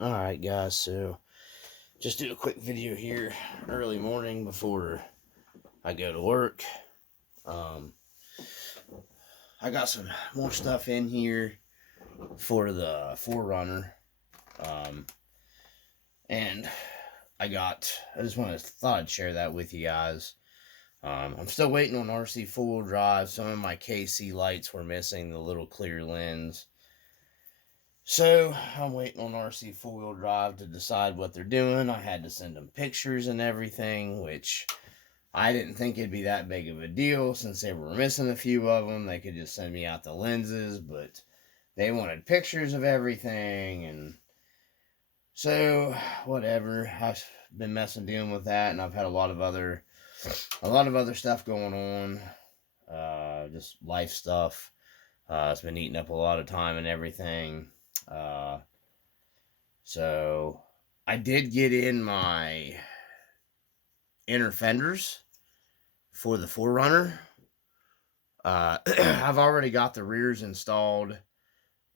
Alright guys, so just do a quick video here early morning before I go to work. I got some more stuff in here for the 4runner. And I just thought I'd share that with you guys. I'm still waiting on rc4wd drive. Some of my KC lights were missing the little clear lens. So, I'm waiting on rc4wd drive to decide what they're doing. I had to send them pictures and everything, which I didn't think it'd be that big of a deal since they were missing a few of them. They could just send me out the lenses, but they wanted pictures of everything, and so whatever. I've been dealing with that, and I've had a lot of other stuff going on, just life stuff. It's been eating up a lot of time and everything. So I did get in my inner fenders for the 4runner. I've already got the rears installed,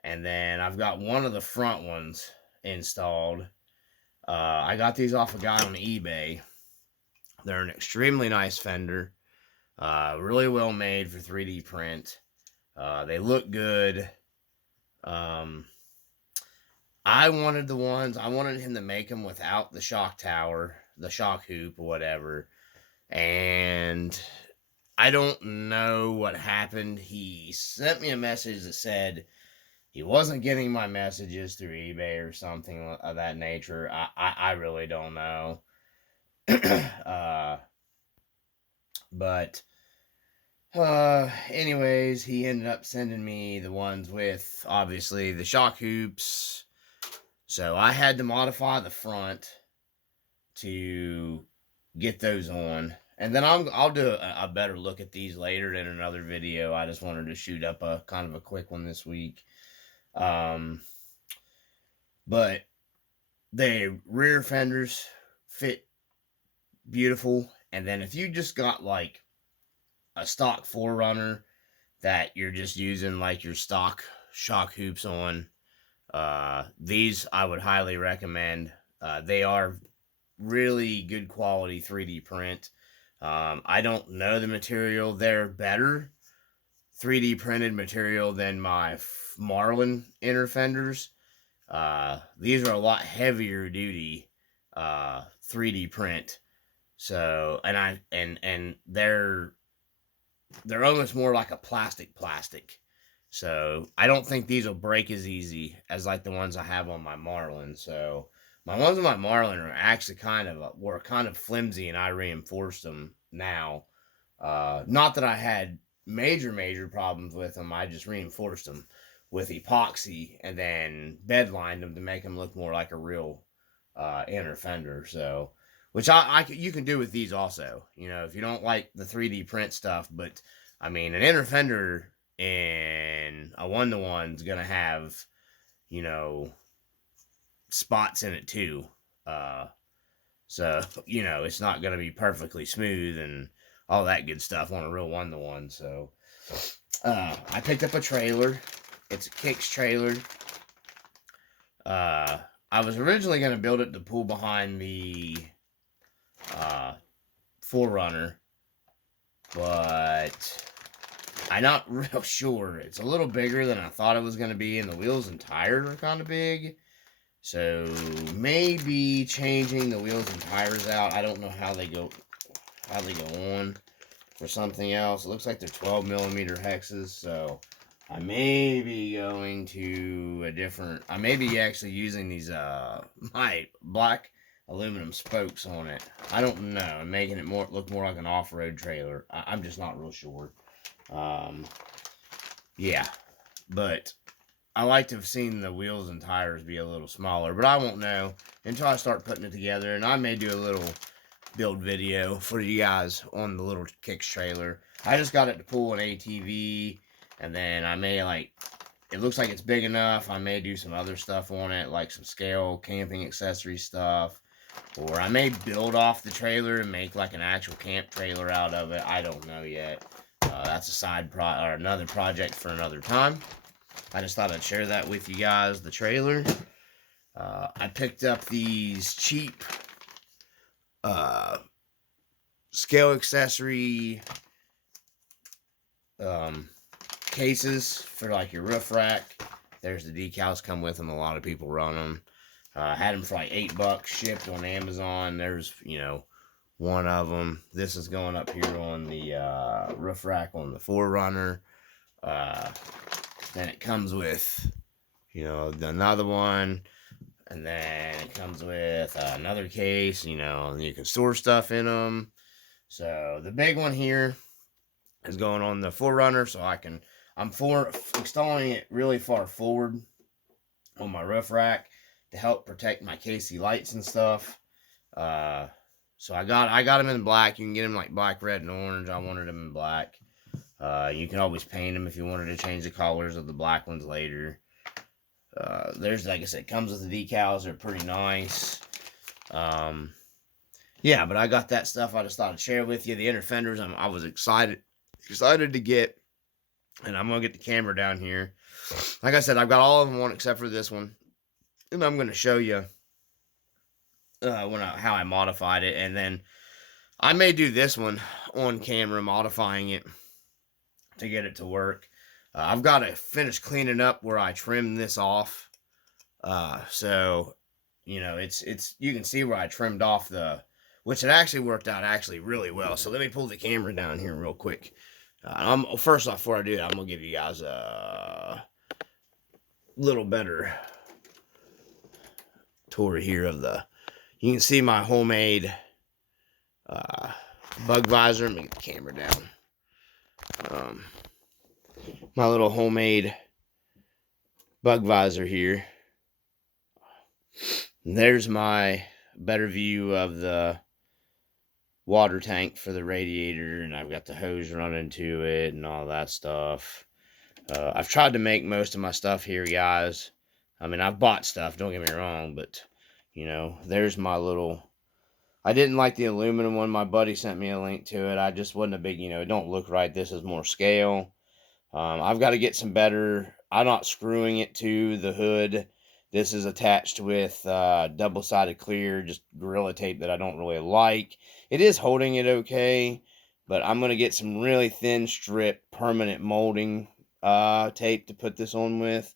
and then I've got one of the front ones installed. I got these off a guy on eBay. They're an extremely nice fender, really well made for 3D print. They look good. I wanted him to make them without the shock tower, the shock hoop or whatever. And I don't know what happened. He sent me a message that said he wasn't getting my messages through eBay or something of that nature. I really don't know. But anyways, he ended up sending me the ones with, obviously, the shock hoops. So I had to modify the front to get those on. And then I'll do a better look at these later in another video. I just wanted to shoot up a kind of a quick one this week. But the rear fenders fit beautiful. And then if you just got like a stock 4runner that you're just using like your stock shock hoops on, these I would highly recommend. They are really good quality 3D print. I don't know the material. They're better 3D printed material than my Marlin inner fenders. These are a lot heavier duty 3D print. So, and they're almost more like a plastic. So I don't think these will break as easy as like the ones I have on my Marlin. So my ones on my Marlin are actually were kind of flimsy, and I reinforced them now. Not that I had major problems with them. I just reinforced them with epoxy and then bed lined them to make them look more like a real inner fender. So, which you can do with these also. You know, if you don't like the 3D print stuff, but I mean, an inner fender in a 1-to-1 is gonna have, you know, spots in it too. So, you know, it's not gonna be perfectly smooth and all that good stuff on a real 1-to-1. So I picked up a trailer. It's a Kicks trailer. I was originally gonna build it to pull behind the 4runner, but I'm not real sure. It's a little bigger than I thought it was going to be, and the wheels and tires are kind of big. So maybe changing the wheels and tires out. I don't know how they go on for something else. It looks like they're 12mm hexes, so I may be going to a different. I may be actually using these my black aluminum spokes on it. I don't know. I'm making it look more like an off-road trailer. I'm just not real sure. Yeah, but I like to have seen the wheels and tires be a little smaller, but I won't know until I start putting it together, and I may do a little build video for you guys on the little Kicks trailer. I just got it to pull an ATV, and then I may, like, it looks like it's big enough. I may do some other stuff on it, like some scale camping accessory stuff, or I may build off the trailer and make like an actual camp trailer out of it. I don't know yet. That's a or another project for another time. I just thought I'd share that with you guys, the trailer. I picked up these cheap scale accessory cases for like your roof rack. There's the decals come with them. A lot of people run them. I had them for like $8 shipped on Amazon. There's, you know, one of them. This is going up here on the roof rack on the 4runner. Then it comes with, you know, another one. And then it comes with another case, you know, and you can store stuff in them. So the big one here is going on the 4runner, so I'm installing it really far forward on my roof rack to help protect my KC lights and stuff. So I got them in black. You can get them like black, red, and orange. I wanted them in black. You can always paint them if you wanted to change the colors of the black ones later. There's, like I said, comes with the decals. They're pretty nice. Yeah, but I got that stuff. I just thought I'd share with you. The inner fenders, I was excited to get, and I'm going to get the camera down here. Like I said, I've got all of them on except for this one, and I'm going to show you how I modified it, and then I may do this one on camera, modifying it to get it to work. I've got to finish cleaning up where I trimmed this off. So, you know, it's you can see where I trimmed off which it actually worked out really well. So let me pull the camera down here real quick. First off, before I do that, I'm going to give you guys a little better tour here of you can see my homemade bug visor. Let me get the camera down. My little homemade bug visor here. And there's my better view of the water tank for the radiator, and I've got the hose running to it and all that stuff. I've tried to make most of my stuff here, guys. I mean, I've bought stuff, don't get me wrong, but, you know, there's my little... I didn't like the aluminum one. My buddy sent me a link to it. I just wasn't a big, you know, it don't look right. This is more scale. I've got to get some better... I'm not screwing it to the hood. This is attached with double-sided clear, just Gorilla tape that I don't really like. It is holding it okay, but I'm going to get some really thin strip permanent molding tape to put this on with.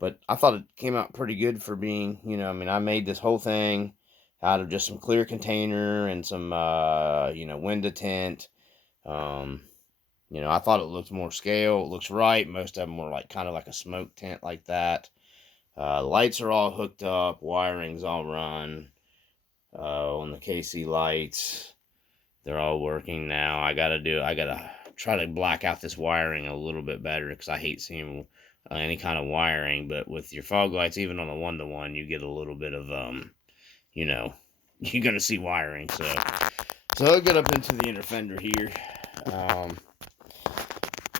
But I thought it came out pretty good for being, you know, I mean, I made this whole thing out of just some clear container and some, you know, window tint. You know, I thought it looked more scale. It looks right. Most of them were like kind of like a smoke tint like that. Lights are all hooked up. Wiring's all run. On the KC lights, they're all working now. I gotta try to black out this wiring a little bit better because I hate seeing any kind of wiring. But with your fog lights, even on the 1-to-1, you get a little bit of, you know, you're gonna see wiring. So I'll get up into the inner fender here.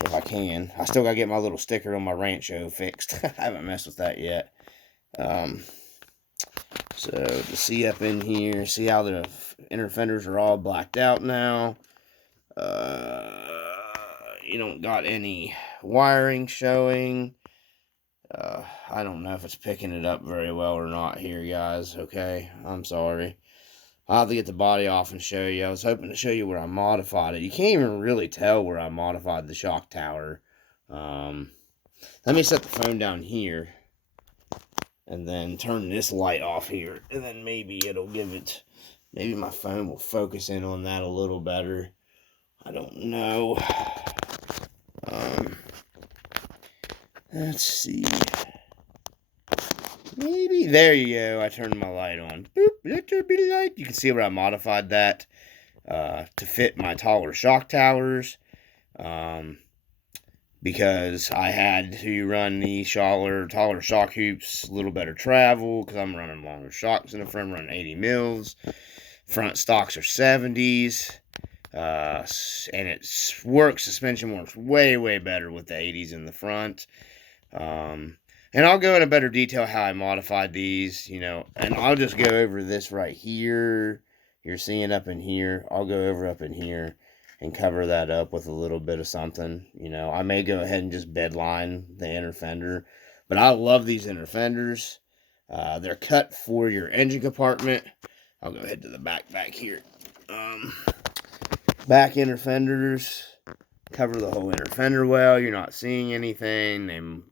If I can. I still gotta get my little sticker on my Rancho fixed. I haven't messed with that yet. So to see up in here, see how the inner fenders are all blacked out now. You don't got any wiring showing. I don't know if it's picking it up very well or not here, guys. Okay, I'm sorry. I'll have to get the body off and show you. I was hoping to show you where I modified it. You can't even really tell where I modified the shock tower. Let me set the phone down here. And then turn this light off here. And then maybe it'll give it... Maybe my phone will focus in on that a little better. I don't know. Let's see. Maybe, there you go, I turned my light on. Boop, let there be light. You can see where I modified that to fit my taller shock towers. Because I had to run the taller shock hoops, a little better travel, because I'm running longer shocks in the front, running 80 mils. Front stocks are 70s. And suspension works way, way better with the 80s in the front. And I'll go into better detail how I modified these, you know, and I'll just go over this right here. You're seeing up in here. I'll go over up in here and cover that up with a little bit of something. You know, I may go ahead and just bedline the inner fender, but I love these inner fenders. They're cut for your engine compartment. I'll go ahead to the back here. Back inner fenders cover the whole inner fender well. You're not seeing anything.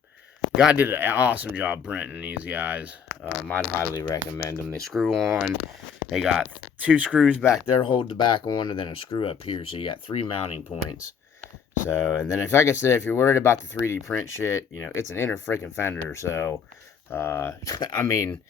God did an awesome job printing these guys. I'd highly recommend them. They screw on. They got 2 screws back there hold the back on, and then a screw up here. So you got 3 mounting points. So, and then like I said, if you're worried about the 3D print shit, it's an inner freaking fender. So, I mean,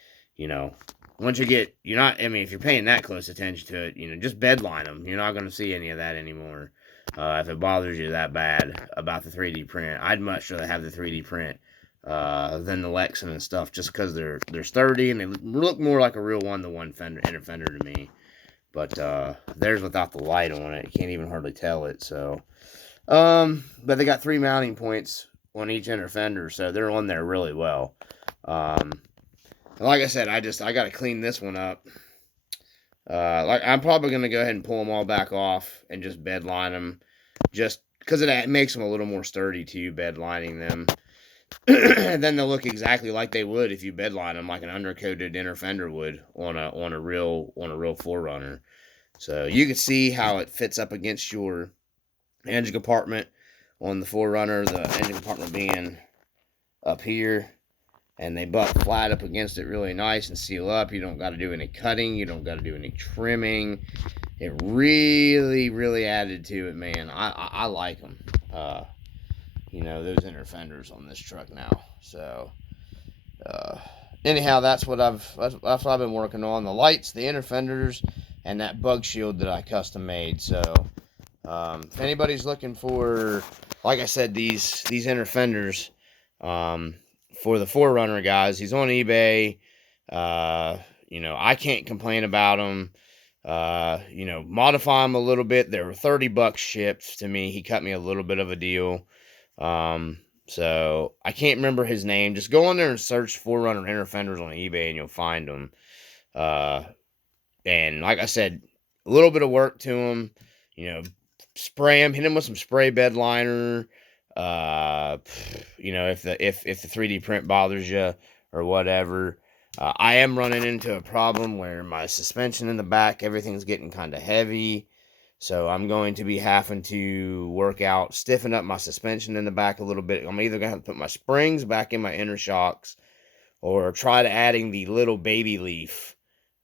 once you get, if you're paying that close attention to it, just bedline them. You're not going to see any of that anymore. If it bothers you that bad about the 3D print, I'd much rather have the 3D print than the Lexan and stuff, just because they're sturdy and they look more like a real one-to-one inner fender to me. But theirs without the light on it, you can't even hardly tell it. So, but they got 3 mounting points on each inner fender, so they're on there really well. Like I said, I got to clean this one up. I'm probably going to go ahead and pull them all back off and just bed line them, just because it makes them a little more sturdy too, bed lining them. And then they'll look exactly like they would if you bed line them, like an undercoated inner fender would on a real 4runner. So you can see how it fits up against your engine compartment on the 4runner, the engine compartment being up here. And they butt flat up against it really nice and seal up. You don't got to do any cutting. You don't got to do any trimming. It really, really added to it, man. I like them. Those inner fenders on this truck now. So, anyhow, that's what I've been working on. The lights, the inner fenders, and that bug shield that I custom made. So, if anybody's looking for, like I said, these inner fenders, for the 4runner guys, he's on eBay. I can't complain about them. Modify them a little bit. They were $30 shipped to me. He cut me a little bit of a deal. So I can't remember his name. Just go on there and search 4runner inner fenders on eBay and you'll find them. And like I said, a little bit of work to them. Spray them, hit them with some spray bed liner. If the 3D print bothers you or whatever. I am running into a problem where my suspension in the back, everything's getting kind of heavy. So I'm going to be having to stiffen up my suspension in the back a little bit. I'm either going to have to put my springs back in my inner shocks or try to adding the little baby leaf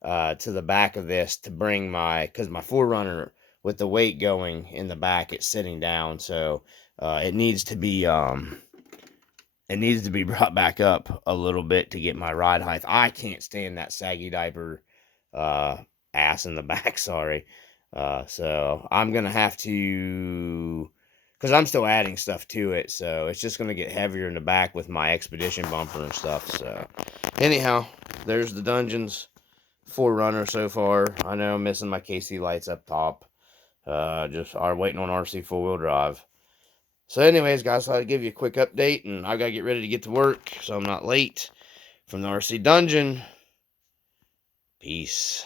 to the back of this to bring because my 4runner with the weight going in the back, it's sitting down. So it needs to be brought back up a little bit to get my ride height. I can't stand that saggy diaper ass in the back, sorry. So I'm going to have to, because I'm still adding stuff to it, so it's just going to get heavier in the back with my Expedition bumper and stuff. So anyhow, there's the Dungeons 4runner so far. I know I'm missing my KC lights up top. Just are waiting on RC 4-wheel drive. So anyways, guys, I'll give you a quick update, and I got to get ready to get to work so I'm not late. From the RC Dungeon, peace.